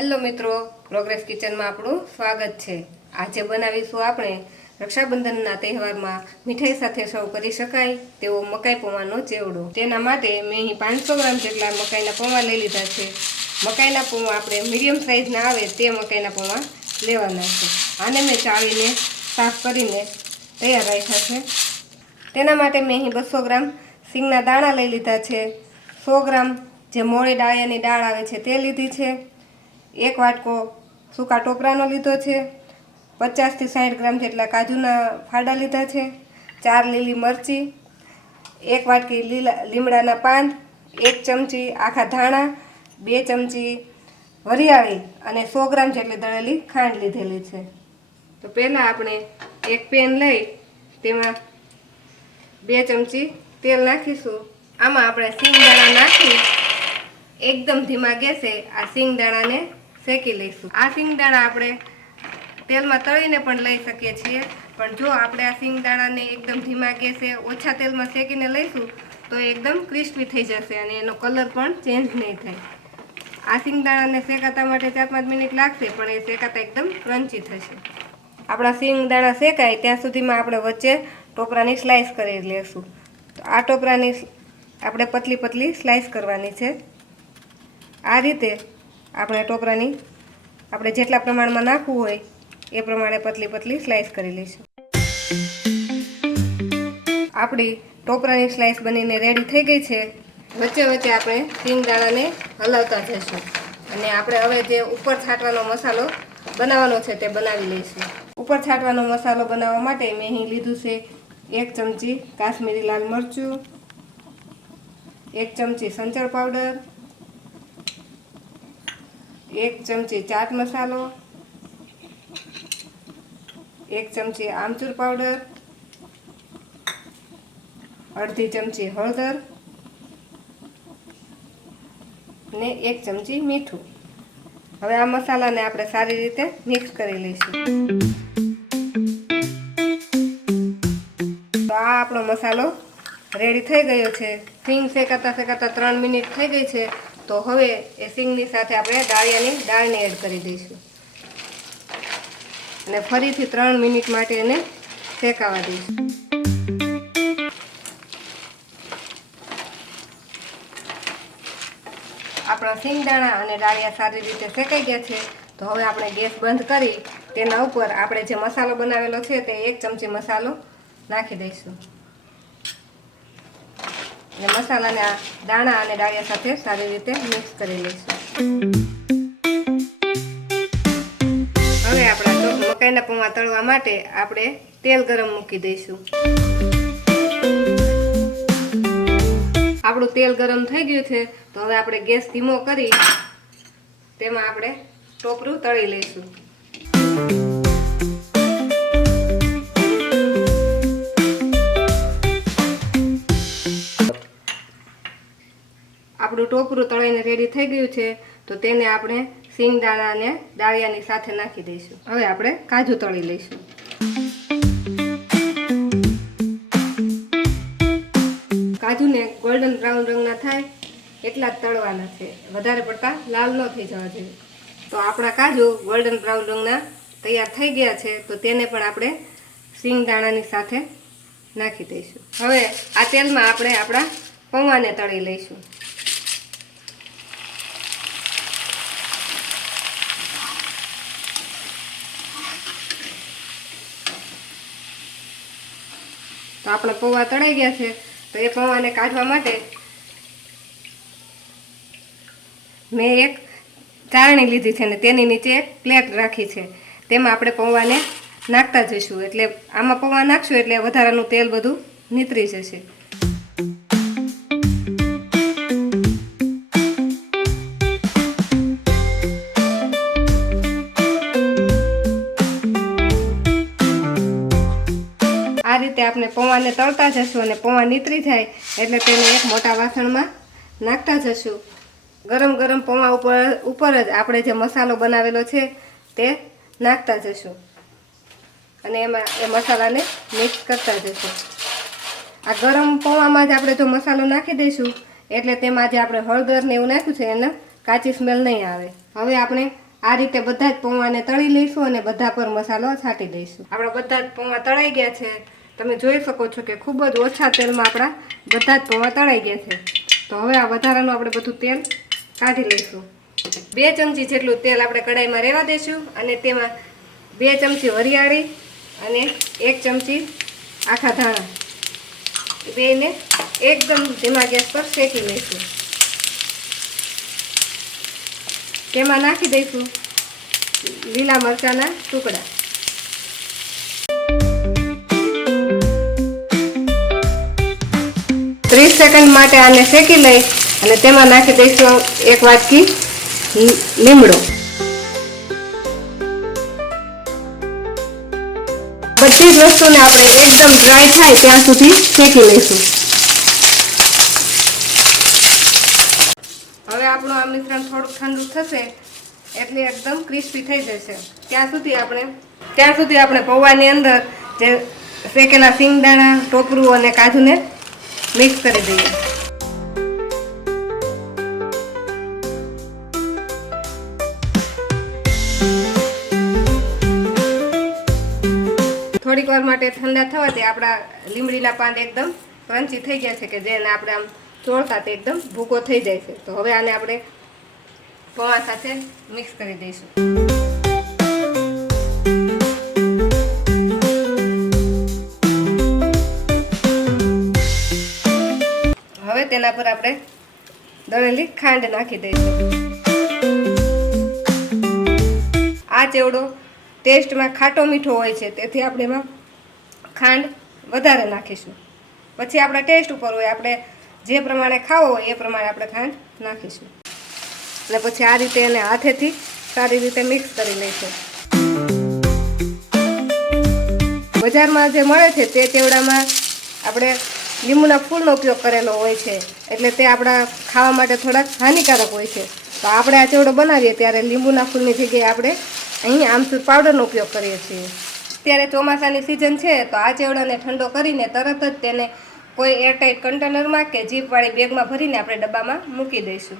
Hello મિત્રો, progress કિચનમાં આપણું સ્વાગત છે. આજે બનાવીશું આપણે રક્ષાબંધનના તહેવારમાં મીઠાઈ સાથે સર્વ કરી શકાય તેવો મકાઈ પૌવાનો ચેવડો. તેના માટે મેં અહીં પાંચસો ગ્રામ જેટલા મકાઈના પૌવા લઈ લીધા છે. મકાઈના પૌવા આપણે મીડિયમ સાઇઝના આવે તે મકાઈના પૌવા લેવાના છે. આને મેં ચાળીને સાફ કરીને તૈયાર રાખ્યા છે. તેના માટે મેં અહીં બસો ગ્રામ સિંગના દાણા લઈ લીધા છે. સો ગ્રામ જે મોળી ડાળિયાની દાળ આવે છે તે લીધી છે. એક વાટકો સૂકા ટોપરાનો લીધો છે, પચાસથી સાઠ ગ્રામ જેટલા કાજુના ફાડા લીધા છે, ચાર લીલી મરચી, એક વાટકી લીલા લીમડાના પાન એક ચમચી આખા ધાણા, બે ચમચી વરિયાળી અને સો ગ્રામ જેટલી દળેલી ખાંડ લીધેલી છે. તો પહેલાં આપણે એક પેન લઈ, તેમાં બે ચમચી તેલ નાખીશું. આમાં આપણે સિંગદાણા નાખી, એકદમ ધીમા ગેસે આ સિંગદાણાને શેકી લઈશું. આ સિંગદાણા આપણે તેલમાં તળીને પણ લઈ શકીએ છીએ. પણ જો આપણે આ સિંગદાણાને એકદમ ધીમા ગેસે ઓછા તેલમાં શેકીને લઈશું, તો એકદમ ક્રિસ્પી થઈ જશે અને એનો કલર પણ ચેન્જ નહીં થાય. આ સિંગદાણાને શેકાતા માટે ચાર પાંચ મિનિટ લાગશે, પણ એ શેકાતા એકદમ ક્રન્ચી થશે. આપણા સિંગદાણા શેકાય ત્યાં સુધીમાં આપણે વચ્ચે ટોપરાની સ્લાઇસ કરી લેશું. તો આ ટોપરાની આપણે પતલી પતલી સ્લાઇસ કરવાની છે. આ રીતે આપણે ટોપરાની આપણે જેટલા પ્રમાણમાં નાખવું હોય એ પ્રમાણે પતલી પતલી સ્લાઇસ કરી લઈશું. આપણી ટોપરાની સ્લાઇસ બનીને રેડી થઈ ગઈ છે. વચ્ચે વચ્ચે આપણે સિંગદાણાને હલાવતા જઈશું. અને આપણે હવે જે ઉપર છાંટવાનો મસાલો બનાવવાનો છે તે બનાવી લઈશું. ઉપર છાંટવાનો મસાલો બનાવવા માટે મેં અહીં લીધું છે એક ચમચી કાશ્મીરી લાલ મરચું, એક ચમચી સંચળ પાવડર એક ચમચી ચાટ મસાલો, એક ચમચી આમચૂર પાવડર, અડધી ચમચી હળદર ને એક ચમચી મીઠું. હવે આ મસાલાને આપણે સારી રીતે મિક્સ કરી લઈશું. તો આ આપણો મસાલો રેડી થઈ ગયો છે. સિંગ શેકાતા શેકાતા ત્રણ મિનિટ થઈ ગઈ છે. તો હવે એ સિંગની સાથે આપણે દાળિયાની દાળને એડ કરી દઈશું. અને ફરીથી ત્રણ મિનિટ માટે એને શેકાવા દઈશું. આપણા સિંગદાણા અને ડાળિયા સારી રીતે શેકાઈ ગયા છે, તો હવે આપણે ગેસ બંધ કરી તેના ઉપર આપણે જે મસાલો બનાવેલો છે તે એક ચમચી મસાલો નાખી દઈશું. અને મસાલાને દાણા અને ડાળિયા સાથે સારી રીતે મિક્સ કરી લઈશું. હવે આપણા મકાઈના પૌવા તળવા માટે આપણે તેલ ગરમ મૂકી દઈશું. આપણું તેલ ગરમ થઈ ગયું છે, તો હવે આપણે ગેસ ધીમો કરી તેમાં આપણે ટોપરું તળી લઈશું. આપણું ટોપરું તળાઈને રેડી થઈ ગયું છે, તો તેને આપણે સિંગદાણાને દાળિયાની સાથે નાખી દઈશું. હવે આપણે કાજુ તળી લઈશું. કાજુને ગોલ્ડન બ્રાઉન રંગના થાય એટલા જ તળવાના છે. વધારે પડતા લાલ ન થઈ જવા જોઈએ. તો આપણા કાજુ ગોલ્ડન બ્રાઉન રંગના તૈયાર થઈ ગયા છે, તો તેને પણ આપણે સિંગદાણાની સાથે નાખી દઈશું. હવે આ તેલમાં આપણે આપણા પૌવાને તળી લઈશું. તો આપણા પૌવા તળાઈ ગયા છે, તો એ પૌવાને કાઢવા માટે મેં એક ચારણી લીધી છે ને તેની નીચે એક પ્લેટ રાખી છે. તેમાં આપણે પૌવાને નાખતા જઈશું. એટલે આમાં પૌવા નાખશું એટલે વધારાનું તેલ બધું નીતરી જશે. આપણે પૌવાને તળતા જશું અને પૌવા નીતરી જાય એટલે તેને એક મોટા વાસણમાં નાખતા જશું. ગરમ ગરમ પૌવા ઉપર ઉપર જ આપણે જે મસાલો બનાવેલો છે તે નાખતા જશું. અને એમાં એ મસાલાને મિક્સ કરતા જશું. આ ગરમ પૌવામાં જ આપણે જો મસાલો નાખી દઈશું એટલે તેમાં જે આપણે હળદર ને એવું નાખ્યું છે એને કાચી સ્મેલ નહીં આવે. હવે આપણે આ રીતે બધા જ પૌવાને તળી લઈશું અને બધા પર મસાલો છાંટી દઈશું. આપણા બધા જ પૌવા તળાઈ ગયા છે. તમે જોઈ શકો છો કે ખૂબ જ ઓછા તેલમાં આપણા બધા જ પૌવા તળાઈ ગયા છે. તો હવે આ વધારાનું આપણે બધું તેલ કાઢી લઈશું. બે ચમચી જેટલું તેલ આપણે કડાઈમાં રહેવા દઈશું અને તેમાં બે ચમચી વરિયાળી અને એક ચમચી આખા ધાણા. બેને એકદમ ધીમા ગેસ પર શેકી લઈશું. તેમાં નાખી દઈશું લીલા મરચાંના ટુકડા. ત્રીસ સેકન્ડ માટે આને શેકી લઈ અને તેમાં નાખી દઈશું એક વાટકી લીમડો. બધી જ વસ્તુને આપણે એકદમ ડ્રાય થાય ત્યાં સુધી શેકી લઈશું. હવે આપણું આ મિશ્રણ થોડુંક ઠંડુ થશે એટલે એકદમ ક્રિસ્પી થઈ જશે. ત્યાં સુધી આપણે, ત્યાં સુધી આપણે પૌવાની અંદર જે શેકેલા સિંગદાણા ટોપરું અને કાજુને મિક્સ કરી દઈએ થોડીક વાર માટે ઠંડા થવાથી આપણા લીમડીના પાન એકદમ ક્રંચી થઈ ગયા છે કે જેને આપણે આમ ચોળતા તે એકદમ ભૂકો થઈ જાય છે. તો હવે આને આપણે પૌવા સાથે મિક્સ કરી દઈશું. હવે તેના પર આપણે દળેલી ખાંડ નાખી દઈશું. આ ચેવડો ટેસ્ટમાં ખાટો મીઠો હોય છે, તેથી આપણે એમાં ખાંડ વધારે નાખીશું. પછી આપણા ટેસ્ટ ઉપર હોય, આપણે જે પ્રમાણે ખાવો હોય, એ પ્રમાણે આપણે ખાંડ નાખીશું. અને પછી આ રીતે એને હાથેથી સારી રીતે મિક્સ કરી લઈશું. બજારમાં જે મળે છે, તે ચેવડામાં આપણે લીંબુના ફૂલનો ઉપયોગ કરેલો હોય છે. એટલે તે આપણા ખાવા માટે થોડાક હાનિકારક હોય છે. તો આપણે આ ચેવડો બનાવીએ ત્યારે લીંબુના ફૂલની જગ્યાએ આપણે અહીં આમચૂર પાવડરનો ઉપયોગ કરીએ છીએ. અત્યારે ચોમાસાની સિઝન છે, તો આ ચેવડાને ઠંડો કરીને તરત જ તેને કોઈ એરટાઇટ કન્ટેનરમાં કે જીપવાળી બેગમાં ભરીને આપણે ડબ્બામાં મૂકી દઈશું.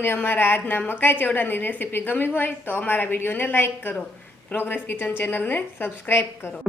તમને અમારા આજના મકાઈ ચેવડાની રેસીપી ગમી હોય તો અમારા વિડીયોને લાઈક કરો. પ્રોગ્રેસ કિચન ચેનલને સબસ્ક્રાઈબ કરો.